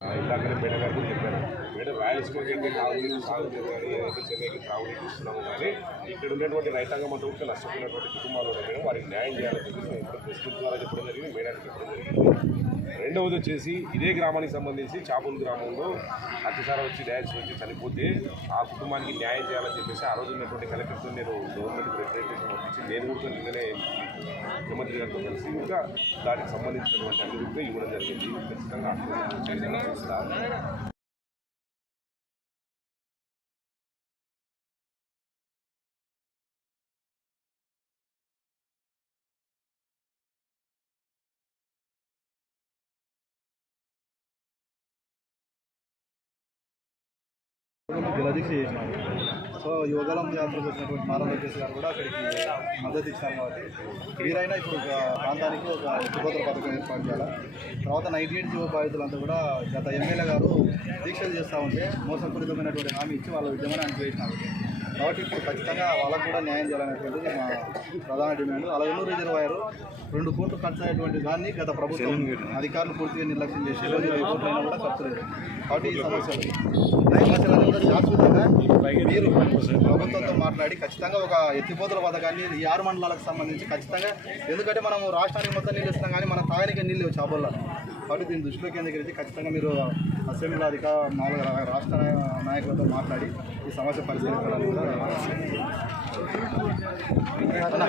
ఇందాకనే మేడం గారు కూడా చెప్పారు. మేడం రాయలసీమకి అయితే తాగునీరు సాగునీరు కానీ ఏదైతే చెన్నైకి త్రాగునీరు ఇస్తున్నాము కానీ ఇక్కడ ఉన్నటువంటి రైతాంగం అంతా కూడా నష్టపోయినటువంటి కుటుంబాలు ఉన్నాయి. మేడం వారికి న్యాయం చేయాలని చెప్పేసి మేము ఇప్పుడు ప్రెస్ ద్వారా చెప్పడం జరిగింది. మేడానికి చెప్పడం జరిగింది. రెండవది వచ్చేసి ఇదే గ్రామానికి సంబంధించి చాపుల్ గ్రామంలో అత్యసారం వచ్చి డ్యాన్స్ వచ్చి చనిపోతే ఆ కుటుంబానికి న్యాయం చేయాలని చెప్పేసి ఆ రోజు ఉన్నటువంటి కలెక్టర్తో నేను గవర్నమెంట్ రిప్రజెంటేషన్ పంపించి నేను కూడా నిన్ననే ముఖ్యమంత్రి గారితో కలిసి ఇంకా దానికి సంబంధించినటువంటి అన్ని ఇవ్వడం జరిగింది. ఖచ్చితంగా జలదీక్ష చేసినారు సో యువగలం యాత్రకు వచ్చినటువంటి నారా లోకేష్ గారు కూడా అక్కడికి మద్దతు ఇచ్చారు కాబట్టి వీరైనా ఇప్పుడు ఒక ప్రాంతానికి ఒక ఎత్తిపోతల పథకం ఏర్పాటు చేయాలి? తర్వాత నైన్టీ ఎయిట్ జీవో బాధితులంతా కూడా గత ఎమ్మెల్యే గారు దీక్షలు చేస్తూ ఉంటే మోసపూరితమైనటువంటి హామీ ఇచ్చి వాళ్ళ ఉద్యమాన్ని అనిపించినారు కాబట్టి ఇప్పుడు ఖచ్చితంగా వాళ్ళకు కూడా న్యాయం చేయాలనేటువంటిది మా ప్రధాన డిమాండ్. అలగనూరు రిజర్వాయర్ రెండు కోట్లు ఖర్చు అయ్యేటువంటి దాన్ని గత ప్రభుత్వం అధికారులు పూర్తిగా నిర్లక్ష్యం చేసి రోజు కూడా ఖర్చు లేదు. కాబట్టి ఈ సమస్యలు. కూడా శాశ్వతంగా మీరు ప్రభుత్వంతో మాట్లాడి ఖచ్చితంగా ఒక ఎత్తిపోతల పథకాన్ని ఈ ఆరు మండలాలకు సంబంధించి ఖచ్చితంగా ఎందుకంటే మనం రాష్ట్రానికి మొత్తం నీళ్ళు ఇస్తున్నాం కానీ మన తాగడానికి నీళ్ళు లేవు చాబోల్లో కాబట్టి దీన్ని దృష్టిలో కేంద్రీకరించి ఖచ్చితంగా మీరు అసెంబ్లీలో అధిక నాలుగు రాష్ట్ర నాయకులతో మాట్లాడి ఈ సమస్య పరిశీలించాలని కూడా అన్న,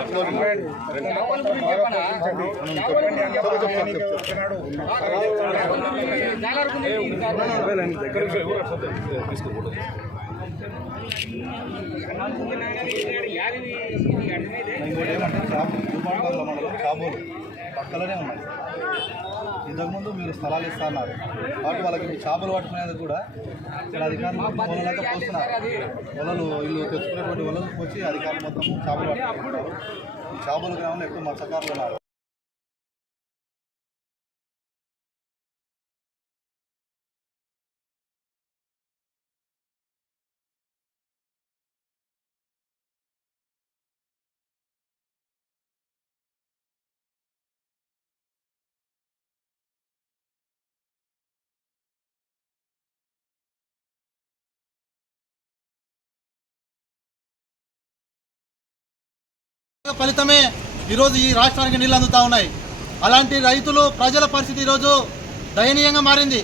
పక్కలోనే ఉన్నాయి ఇంతకుముందు మీరు స్థలాలు ఇస్తా అన్నారు కాబట్టి వాళ్ళకి చేపలు పట్టుకునేది కూడా ఇక్కడ అధికారులు పొలంలో పోస్తున్నారు. వలలు వీళ్ళు తెచ్చుకునేటువంటి వలలు వచ్చి అధికారులు మొత్తం చేపలు పట్టుకుంటున్నారు. ఈ చేపల గ్రామంలో ఎక్కువ మత్స్యకారులు ఉన్నారు. ఫలితమే ఈరోజు ఈ రాష్ట్రానికి నీళ్ళు అందుతా ఉన్నాయి. అలాంటి రైతులు ప్రజల పరిస్థితి ఈరోజు దయనీయంగా మారింది.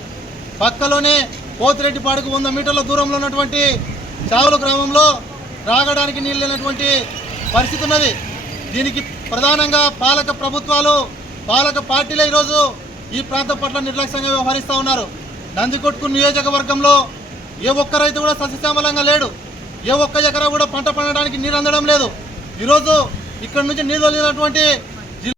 పక్కలోనే పోతిరెడ్డిపాడుకు వంద మీటర్ల దూరంలో ఉన్నటువంటి చావుల గ్రామంలో రాగడానికి నీళ్ళు లేనటువంటి పరిస్థితి ఉన్నది. దీనికి ప్రధానంగా పాలక ప్రభుత్వాలు పాలక పార్టీలే ఈరోజు ఈ ప్రాంతం పట్ల నిర్లక్ష్యంగా వ్యవహరిస్తూ ఉన్నారు. నందికొట్కు నియోజకవర్గంలో ఏ ఒక్క రైతు కూడా సస్యశ్యామలంగా లేడు. ఏ ఒక్క ఎకరా కూడా పంట పండడానికి నీరు అందడం లేదు. ఈరోజు ఇక్కడ నుంచి నీళ్ళు వదిలినటువంటి